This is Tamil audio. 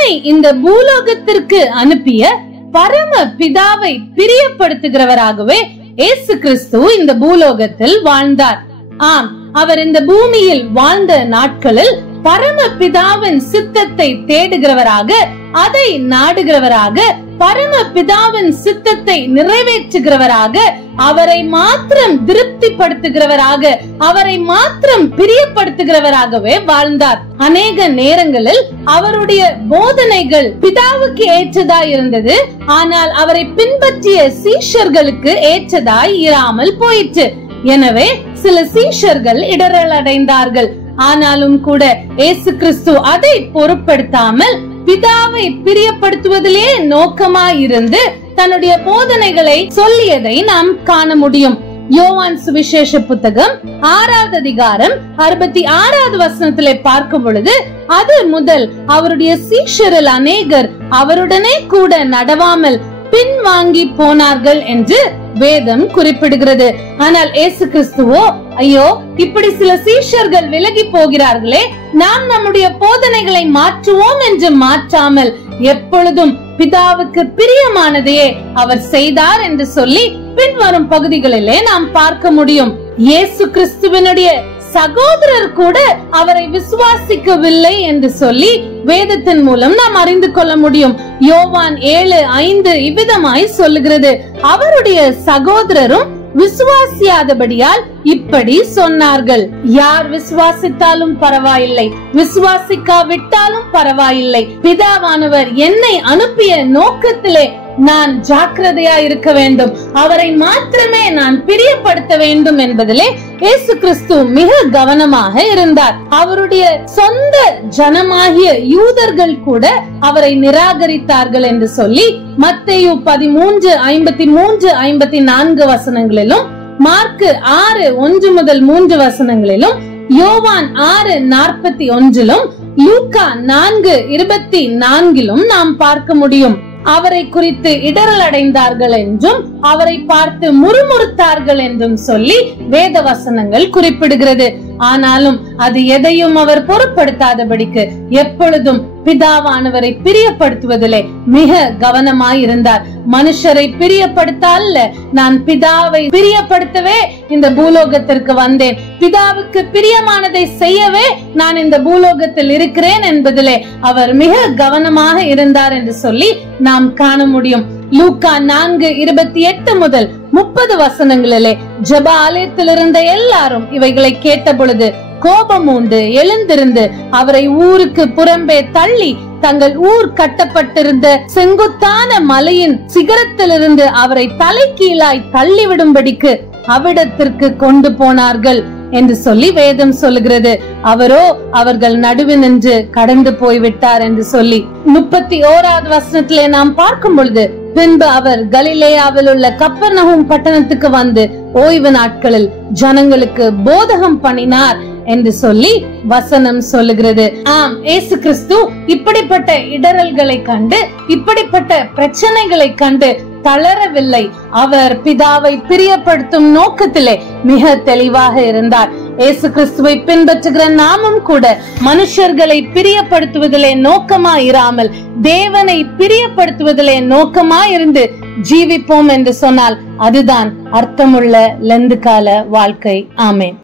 தன்னை இந்த பூலோகத்திற்கு அனுப்பிய பரம பிதாவை பிரியப்படுத்துகிறவராகவே இயேசு கிறிஸ்து இந்த பூலோகத்தில் வாழ்ந்தார். ஆம், அவர் இந்த பூமியில் வாழ்ந்த நாட்களில் பரம பிதாவின் சித்தத்தை தேடுகிறவராக, அதை நாடுகிறவராக, பரம பிதாவின் சித்தத்தை நிறைவேற்றுகிறவராக, அவரை மாத்திரம் திருப்திப்படுத்துகிறவராக, அவரை மாத்திரம் பிரியப்படுத்துகிறவராகவே வாழ்ந்தார். அநேக நேரங்களில் அவருடைய போதனைகள் பிதாவுக்கு ஏற்றதாய் இருந்தது. ஆனால் அவரை பின்பற்றிய சீஷர்களுக்கு ஏற்றதாய் இராமல் போயிற்று. எனவே சில சீஷர்கள் இடரல் அடைந்தார்கள். ஆனாலும் கூட இயேசு கிறிஸ்து அதை பொருட்படுத்தாமல் பிதாவை பிரியப்படுத்துவதிலே நோக்கமாயிருந்து தன்னுடைய போதனைகளை சொல்லியதை நாம் காண முடியும். யோவான் சுவிசேஷ புத்தகம் 6வது அதிகாரம் 66வது வசனத்திலே பார்க்கும் பொழுது, அது முதல் அவருடைய சீஷரில் அநேகர் அவருடனே கூட நடவாமல் பின்வாங்கி போனார்கள் என்று வேதம் குறிப்பிடுகிறது. ஆனால் இயேசு கிறிஸ்துவோ, ஐயோ, இப்படி சில சீஷர்கள் விலகி போகிறார்களே, நாம் நம்முடைய போதனைகளை மாற்றுவோம் என்று மாற்றாமல் எப்பொழுதும் பிதாவுக்கு பிரியமானதையே அவர் செய்தார் என்று சொல்லி பின்வரும் பகுதிகளிலே நாம் பார்க்க முடியும். இயேசு கிறிஸ்துவினுடைய சகோதரர் கூட அவரை விசுவாசிக்கவில்லை என்று சொல்லி வேதத்தின் மூலம் நாம் அறிந்து கொள்ள முடியும். யோவான் 7:5 இவ்விதமாய் சொல்லுகிறது, அவருடைய சகோதரரும் விசுவாசியாதபடியால் இப்படி சொன்னார்கள். யார் விசுவாசித்தாலும் பரவாயில்லை, விசுவாசிக்காவிட்டாலும் பரவாயில்லை, பிதாவானவர் என்னை அனுப்பிய நோக்கத்திலே நான் ஜாக்கிரதையா இருக்க வேண்டும், அவரை மாத்திரமே நான் பிரியப்படுத்த வேண்டும் என்பதிலே இயேசு கிறிஸ்து மிக கவனமாக இருந்தார். அவருடைய சொந்த ஜனமாகிய யூதர்கள் கூட அவரை நிராகரித்தார்கள் என்று சொல்லி மத்தேயு 13:53-54 வசனங்களிலும், மார்க்கு 6:1-3 வசனங்களிலும், யோவான் 6:41, லூக்கா 4:24 நாம் பார்க்க முடியும். அவரை குறித்து இடரல் அடைந்தார்கள் என்றும் அவரை பார்த்து முறுமுறுத்தார்கள் என்றும் சொல்லி வேத வசனங்கள் குறிப்பிடுகிறது. ஆனாலும் அது எதையும் அவர் பொருட்படுத்தாதபடிக்கு எப்பொழுதும் பிதாவானவரை பிரியப்படுத்துவதிலே மிக கவனமாயிருந்தார். மனுஷரை பிரியப்படுத்த அல்ல, நான் பிதாவை பிரியப்படுத்தவே இந்த பூலோகத்திற்கு வந்தேன், பிதாவுக்கு பிரியமானதை செய்யவே நான் இந்த பூலோகத்தில் இருக்கிறேன் என்பதிலே அவர் மிக கவனமாக இருந்தார் என்று சொல்லி நாம் காண முடியும். லூக்கா 4:28-30 வசனங்களிலே ஜெப ஆலயத்தில் இருந்த எல்லாரும் இவைகளை கேட்ட பொழுது கோபம் உண்டு எழுந்திருந்து அவரை ஊருக்கு புறம்பே தள்ளி தங்கள் ஊர் கட்டப்பட்டிருந்த செங்குத்தான மலையின் சிகரத்திலிருந்து அவரை தலைகீழாய் தள்ளிவிடும்படிக்கு அவ்விடத்திற்கு கொண்டு போனார்கள் என்று சொல்லி வேதம் சொல்லுகிறது. அவரோ அவர்கள் நடுவே நின்று கடந்து போய்விட்டார் என்று சொல்லி 31வது வசனத்திலே நாம் பார்க்கும் பொழுது, பின்பு அவர் கலிலேயாவில் உள்ள கப்பர்நகூம் பட்டணத்துக்கு வந்து ஓய்வு நாட்களில் ஜனங்களுக்கு போதகம் பண்ணினார் என்று சொல்லி வசனம் சொல்லுகிறது. ஆம், இயேசு கிறிஸ்து இப்படிப்பட்ட இடரல்களை கண்டு, இப்படிப்பட்ட பிரச்சனைகளை கண்டு தளரவில்லை. அவர் பிதாவை பிரியப்படுத்தும் நோக்கத்திலே மிக தெளிவாக இருந்தார். இயேசு கிறிஸ்துவை பின்பற்றுகிற நாமும் கூட மனுஷர்களை பிரியப்படுத்துவதிலே நோக்கமாயிராமல் தேவனை பிரியப்படுத்துவதிலே நோக்கமாயிருந்து ஜீவிப்போம் என்று சொன்னால் அதுதான் அர்த்தமுள்ள லெந்து கால வாழ்க்கை. ஆமென்.